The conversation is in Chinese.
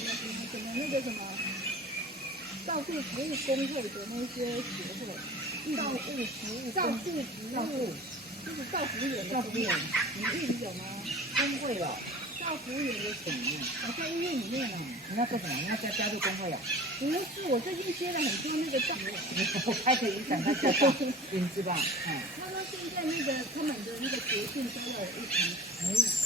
什么那个什么照顾服务工会的那些协会，照顾就是照服员的工会，你玉里有吗？工会了。照服员的什么？我在医院里面呢。你要做什么？你要加入工会啊？不是，我最近接了很多那个照服员。我开始影响大家吧，你知吧？他说现在那个他们的那个决定都要有一层。